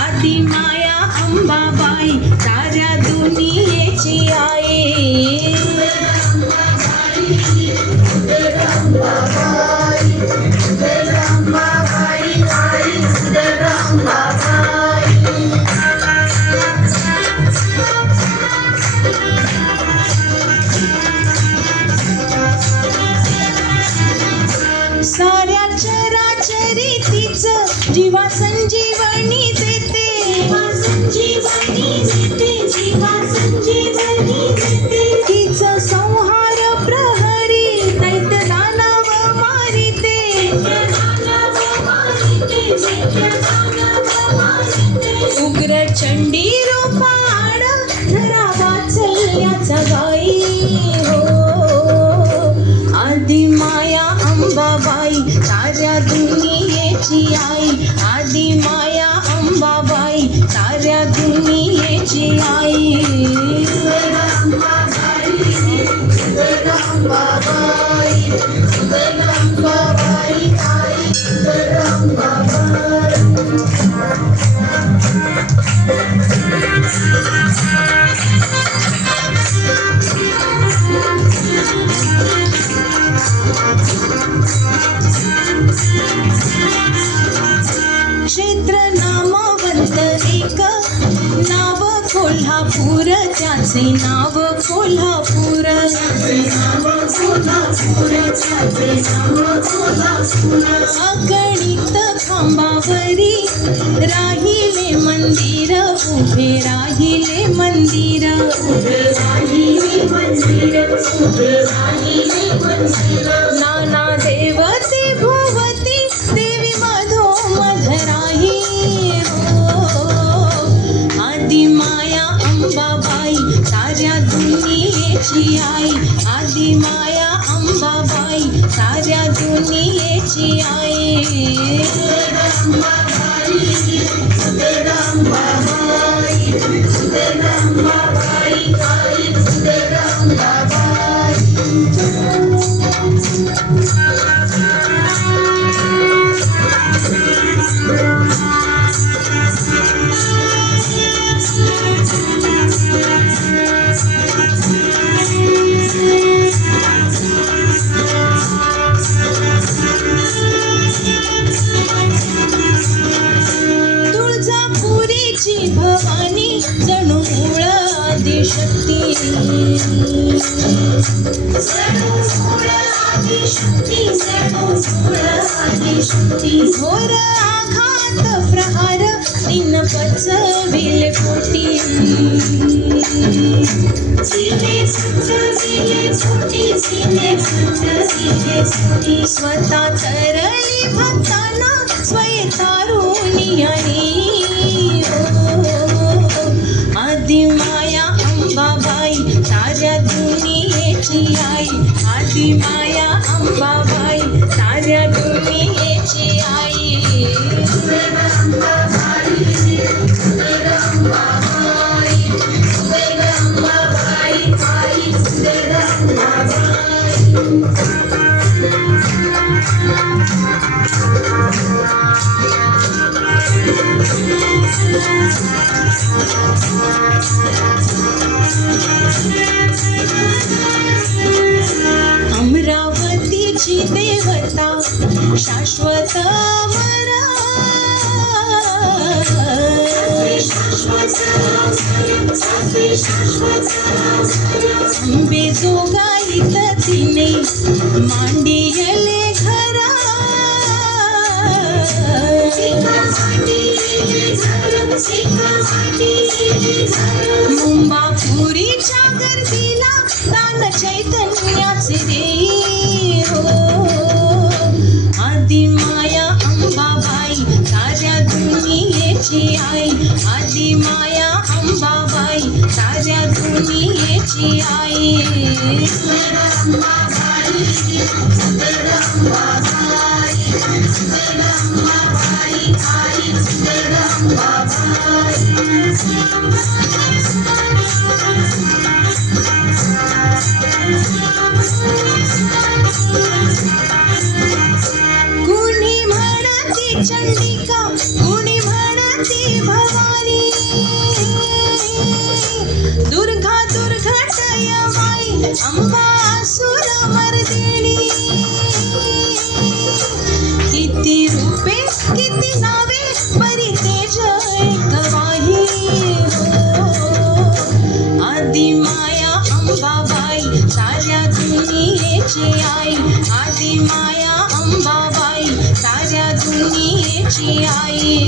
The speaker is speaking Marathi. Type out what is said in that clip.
आदि माया अंबाबाई साऱ्या दुनियेची आई. साऱ्या चराचरी तिचं जीवा संजीवनी देते. जीवा संजीवनी देते. जीवा संजीवनी देते. तिचं संहार प्रहरी दैत्य दानव मारिते. उग्र चंडी रूपाण धरा वात्सल्याचा गाई हो. आदि माया अंबाबाई साऱ्या दुनियेची आई. आदि माया अंबाबाई साऱ्या दुनियेची आई. क्षेत्र नामवंत एक नाव कोल्हापूर. त्याचे नाव कोल्हापूर. अगणित खांबावरी राहिले मंदिर. उभे राहिले मंदिर. नाना देवते भुवती देवी मधोमध राही हो. आदि माया अंबाबाई साऱ्या दुनियेची आई. आदि माया अंबाबाई साऱ्या दुनियेची आई. तुळजापुरीची भवानी जणू मूळ आदिशक्ती. घोर आघात प्रहार तीन पचविले पोटी. स्वतः तरली भक्तांना स्वय तारुणी आई हो. आदि माया अंबाबाई साऱ्या दुनियेची आई. आदि माया अंबाबाई साऱ्या दुनियेची आई. अमरावतीची देवता शाश्वत अमर. अंबेजोगाईत तिने मांडियले घरा. मुंबापुरीच्या गर्दीला दान चैतन्याचे देई हो. आदि माया अंबाबाई साऱ्या दुनियेची आई. आदि माया अंबाबाई साऱ्या दुनियेची आई. कुणी म्हणती चंडिका, कुणी म्हणती भवानी. दुर्गा दुर्घटय माई अंबा असुरमर्दिनी किती रूपे किती नावे परी तेज एकवाही आदि माया अंबाबाई साऱ्या दुनियेची आई आदि माया अंबाबाई साऱ्या दुनियेची आई